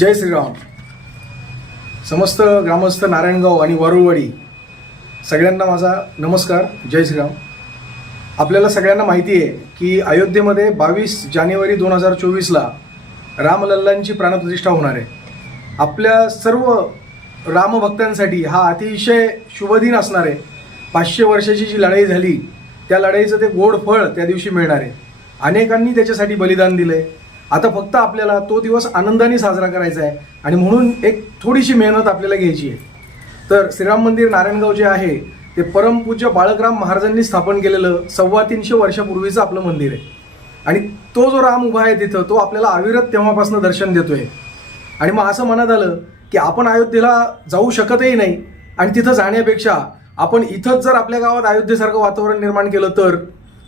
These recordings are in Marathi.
जय श्रीराम. समस्त ग्रामस्थ नारायणगाव आणि वरुळवाडी सगळ्यांना माझा नमस्कार जय श्रीराम. आपल्याला सगळ्यांना माहिती आहे की अयोध्येमध्ये बावीस जानेवारी दोन हजार चोवीसला रामलल्लांची प्राणप्रतिष्ठा होणार आहे. आपल्या सर्व रामभक्तांसाठी हा अतिशय शुभदिन असणार आहे. पाचशे वर्षाची जी लढाई झाली त्या लढाईचं ते गोड फळ त्या दिवशी मिळणार आहे. अनेकांनी त्याच्यासाठी बलिदान दिलं आहे आता फक्त आपल्याला तो दिवस आनंदाने साजरा करायचा आहे. आणि म्हणून एक थोडीशी मेहनत आपल्याला घ्यायची आहे. तर श्रीराम मंदिर नारायणगाव जे आहे ते परमपूज्य बाळकराम महाराजांनी स्थापन केलेलं सव्वा तीनशे वर्षापूर्वीचं आपलं मंदिर आहे. आणि तो जो राम उभा आहे तिथं तो आपल्याला अविरत तेव्हापासून दर्शन देतोय. आणि मग असं मनात आलं की आपण अयोध्येला जाऊ शकतही नाही. आणि तिथं जाण्यापेक्षा आपण इथंच जर आपल्या गावात अयोध्येसारखं वातावरण निर्माण केलं तर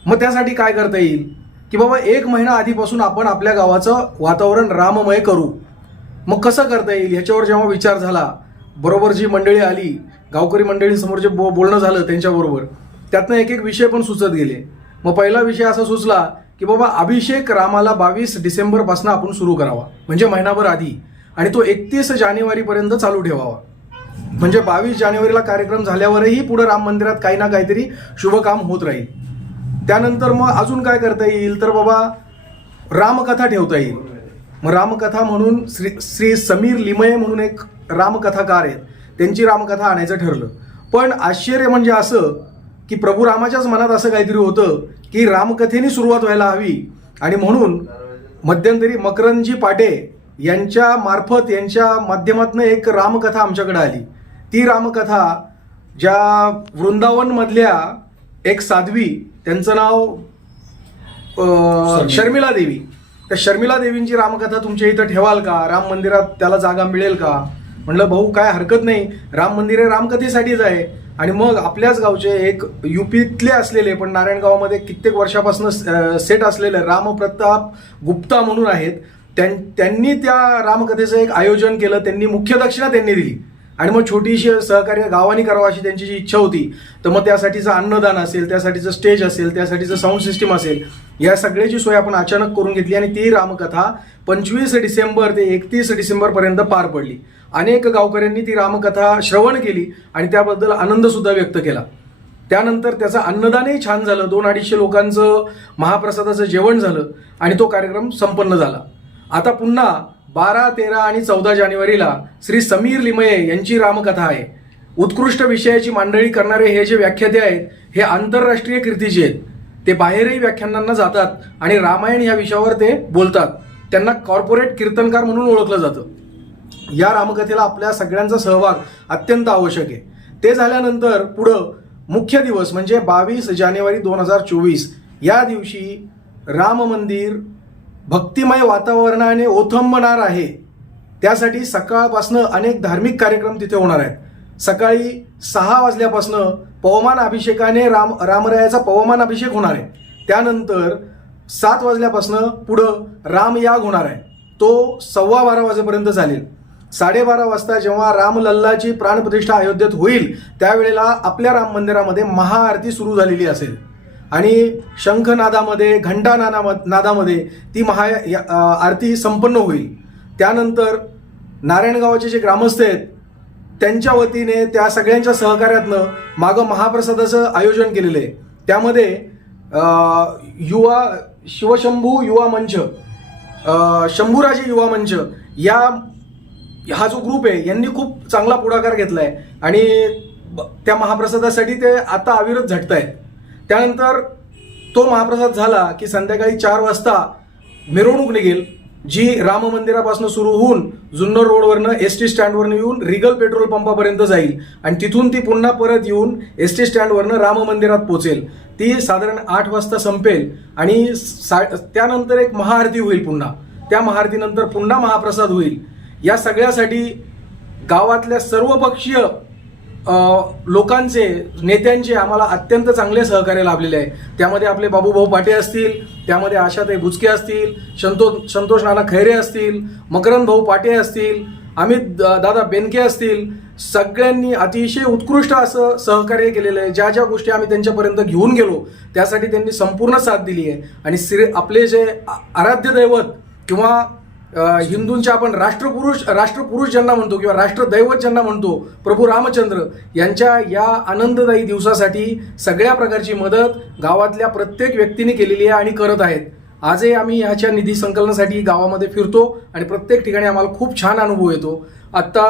मग त्यासाठी काय करता येईल? की बाबा एक महिना आधीपासून आपण आपल्या गावाचं वातावरण राममय करू. मग कसं करता येईल? ह्याच्यावर जेव्हा विचार झाला बरोबर जी मंडळी आली गावकरी मंडळींसमोर जे बो बोलणं झालं त्यांच्याबरोबर त्यातनं एक एक विषय पण सुचत गेले. मग पहिला विषय असा सुचला की बाबा अभिषेक रामाला बावीस डिसेंबरपासून आपण सुरू करावा. म्हणजे महिनाभर आधी. आणि तो एकतीस जानेवारीपर्यंत चालू ठेवावा. म्हणजे बावीस जानेवारीला कार्यक्रम झाल्यावरही पुढे राम मंदिरात काही ना काहीतरी शुभकाम होत राहील. त्यानंतर मग अजून काय करता येईल? तर बाबा रामकथा ठेवता येईल. मग रामकथा म्हणून श्री श्री समीर लिमये म्हणून एक रामकथाकार आहेत. त्यांची रामकथा आणायचं ठरलं. पण आश्चर्य म्हणजे असं की प्रभू रामाच्याच मनात असं काहीतरी होतं की रामकथेने सुरुवात व्हायला हवी. आणि म्हणून मध्यंतरी मकरंदजी पाटे यांच्या मार्फत यांच्या माध्यमातून एक रामकथा आमच्याकडे आली. ती रामकथा ज्या वृंदावनमधल्या एक साध्वी त्यांचं नाव शर्मिला. देवी. त्या शर्मिला देवींची रामकथा तुमच्या इथं ठेवाल का? राम मंदिरात त्याला जागा मिळेल का? म्हणलं भाऊ काय हरकत नाही. राम मंदिर हे रामकथेसाठीच आहे. आणि मग आपल्याच गावचे एक युपीतले असलेले पण नारायणगावामध्ये कित्येक वर्षापासून सेट असलेले रामप्रताप गुप्ता म्हणून आहेत. त्यां- त्यांनी त्या रामकथेचं एक आयोजन केलं. त्यांनी मुख्य दक्षिणा त्यांनी दिली. आणि मग छोटीशी सहकार्य गावाने करावं अशी त्यांची जी इच्छा होती तर मग त्यासाठीचं अन्नदान असेल त्यासाठीचं स्टेज असेल त्यासाठीचं साऊंड सिस्टीम असेल या सगळ्याची सोय आपण अचानक करून घेतली आणि ती रामकथा पंचवीस डिसेंबर ते एकतीस डिसेंबरपर्यंत पार पडली. अनेक गावकऱ्यांनी ती रामकथा श्रवण केली आणि त्याबद्दल आनंदसुद्धा व्यक्त केला. त्यानंतर त्याचं अन्नदानही छान झालं. दोन अडीचशे लोकांचं महाप्रसादाचं जेवण झालं आणि तो कार्यक्रम संपन्न झाला. आता पुन्हा बारा तेरा आणि चौदा जानेवारीला श्री समीर लिमये यांची रामकथा आहे. उत्कृष्ट विषयाची मांडणी करणारे हे जे व्याख्याते आहेत हे आंतरराष्ट्रीय कीर्तीचे आहेत. ते बाहेरही व्याख्यानांना जातात आणि रामायण या विषयावर ते बोलतात. त्यांना कॉर्पोरेट कीर्तनकार म्हणून ओळखलं जातं. या रामकथेला आपल्या सगळ्यांचा सहभाग अत्यंत आवश्यक आहे. ते झाल्यानंतर पुढं मुख्य दिवस म्हणजे बावीस जानेवारी दोन हजार चोवीस. या दिवशी राम मंदिर भक्तिमय वातावरणाने ओथंबणार आहे. त्यासाठी सकाळपासनं अनेक धार्मिक कार्यक्रम तिथे होणार आहेत. सकाळी सहा वाजल्यापासनं पवमान अभिषेकाने राम रामरायाचा पवमान अभिषेक होणार आहे. त्यानंतर सात वाजल्यापासनं पुढं रामयाग होणार आहे. तो सव्वा बारा वाजेपर्यंत चालेल. साडेबारा वाजता जेव्हा रामलल्लाची प्राणप्रतिष्ठा अयोध्येत होईल त्यावेळेला आपल्या राम मंदिरामध्ये महाआरती सुरू झालेली असेल. आणि शंखनादामध्ये घंटानादा नादामध्ये ती महा या- आरती संपन्न होईल. त्यानंतर नारायणगावाचे जे ग्रामस्थ आहेत त्यांच्या वतीने त्या सगळ्यांच्या सहकार्यातनं मागं महाप्रसादाचं आयोजन केलेलं आहे. त्यामध्ये युवा शिवशंभू युवा मंच शंभूराजे युवा मंच या हा जो ग्रुप आहे यांनी खूप चांगला पुढाकार घेतला आहे आणि ब- त्या महाप्रसादासाठी ते आता अविरत झटत आहेत त्यानंतर तो महाप्रसाद झाला की संध्याकाळी चार वाजता मिरवणूक निघेल जी राम मंदिरापासून सुरू होऊन जुन्नर रोडवरनं एस टी स्टँडवरनं येऊन रिगल पेट्रोल पंपापर्यंत जाईल आणि तिथून ती पुन्हा परत येऊन एस टी स्टँडवरनं राम मंदिरात पोचेल ती साधारण आठ वाजता संपेल आणि सा त्यानंतर एक महाआरती होईल पुन्हा. त्या महाआरतीनंतर पुन्हा महाप्रसाद होईल. या सगळ्यासाठी गावातल्या सर्व पक्षीय लोकांचे नेत्यांचे आम्हाला अत्यंत चांगले सहकार्य लाभलेले आहे. त्यामध्ये आपले बाबूभाऊ पाटे असतील त्यामध्ये आशाताई बुचके असतील संतोष संतोष नाना खैरे असतील मकरंद भाऊ पाटे असतील अमित द- दादा बेनके असतील सगळ्यांनी अतिशय उत्कृष्ट असं सहकार्य केलेलं आहे. ज्या ज्या गोष्टी आम्ही त्यांच्यापर्यंत घेऊन गेलो त्यासाठी त्यांनी संपूर्ण साथ दिली आहे. आणि श्री आपले जे आराध्य दैवत किंवा हिंदूंच्या आपण राष्ट्रपुरुष राष्ट्रपुरुष ज्यांना म्हणतो किंवा राष्ट्रदैवत ज्यांना म्हणतो प्रभू रामचंद्र यांच्या या आनंददायी दिवसासाठी सगळ्या प्रकारची मदत गावातल्या प्रत्येक व्यक्तीने केलेली आहे आणि करत आहेत. आजही आम्ही ह्याच्या निधी संकलनासाठी गावामध्ये फिरतो आणि प्रत्येक ठिकाणी आम्हाला खूप छान अनुभव येतो. आत्ता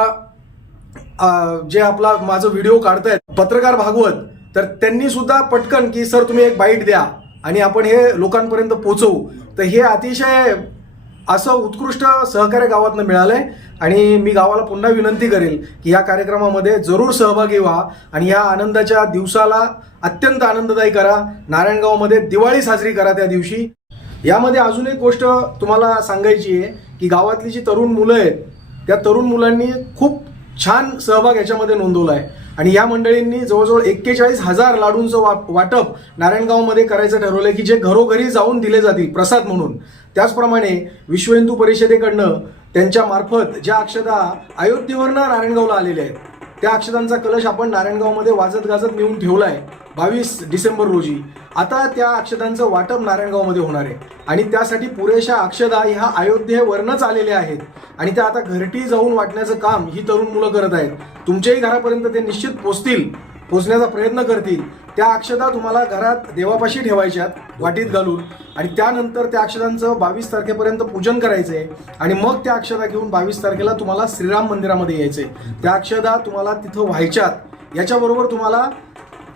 जे आपला माझं व्हिडिओ काढतायत पत्रकार भागवत तर त्यांनी सुद्धा पटकन की सर तुम्ही एक बाईट द्या आणि आपण हे लोकांपर्यंत पोचवू. तर हे अतिशय असं उत्कृष्ट सहकार्य गावातनं मिळालंय. आणि मी गावाला पुन्हा विनंती करेल की या कार्यक्रमामध्ये जरूर सहभागी व्हा आणि या आनंदाच्या दिवसाला अत्यंत आनंददायी करा. नारायणगावमध्ये दिवाळी साजरी करा त्या दिवशी. यामध्ये अजून एक गोष्ट तुम्हाला सांगायची आहे की गावातली जी तरुण मुलं आहेत त्या तरुण मुलांनी खूप छान सहभाग याच्यामध्ये नोंदवला आहे आणि या मंडळींनी जवळजवळ एक्केचाळीस हजार लाडूंचं वा वाटप नारायणगावमध्ये करायचं ठरवलंय की जे घरोघरी जाऊन दिले जातील प्रसाद म्हणून. त्याचप्रमाणे विश्व हिंदू परिषदेकडनं त्यांच्या मार्फत ज्या अक्षता अयोध्येवरनं नारायणगावला आलेल्या आहेत त्या अक्षतांचा कलश आपण नारायणगावमध्ये वाजत गाजत नेऊन ठेवला आहे बावीस डिसेंबर रोजी. आता त्या अक्षतांचं वाटप नारायणगावमध्ये होणार आहे. आणि त्यासाठी पुरेशा अक्षदा ह्या अयोध्येवरनच आलेल्या आहेत. आणि त्या आता घरटी जाऊन वाटण्याचं काम ही तरुण मुलं करत आहेत. तुमच्याही घरापर्यंत ते निश्चित पोचतील. पोचण्याचा प्रयत्न करतील. त्या अक्षता तुम्हाला घरात देवापाशी ठेवायच्यात वाटीत घालून. आणि त्यानंतर त्या अक्षतांचं बावीस तारखेपर्यंत पूजन करायचं आहे आणि मग त्या अक्षता घेऊन बावीस तारखेला तुम्हाला श्रीराम मंदिरामध्ये यायचंय. त्या अक्षता तुम्हाला तिथं व्हायच्यात. याच्याबरोबर तुम्हाला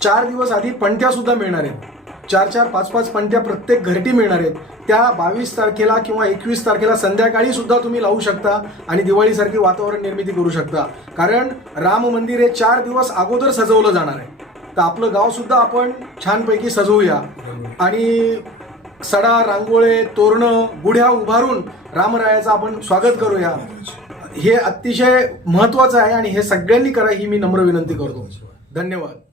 चार दिवस आधी पणत्यासुद्धा मिळणार आहेत. चार चार पाच पाच पणत्या प्रत्येक घरटी मिळणार आहेत. त्या बावीस तारखेला किंवा एकवीस तारखेला संध्याकाळी सुद्धा तुम्ही लावू शकता आणि दिवाळीसारखी वातावरण निर्मिती करू शकता. कारण राम मंदिर हे चार दिवस अगोदर सजवलं जाणार आहे. तर आपलं गावसुद्धा आपण छानपैकी सजवूया. आणि सडा रांगोळे तोरणं गुढ्या उभारून रामरायाचं आपण स्वागत करूया. हे अतिशय महत्वाचं आहे आणि हे सगळ्यांनी करा ही मी नम्र विनंती करतो. धन्यवाद.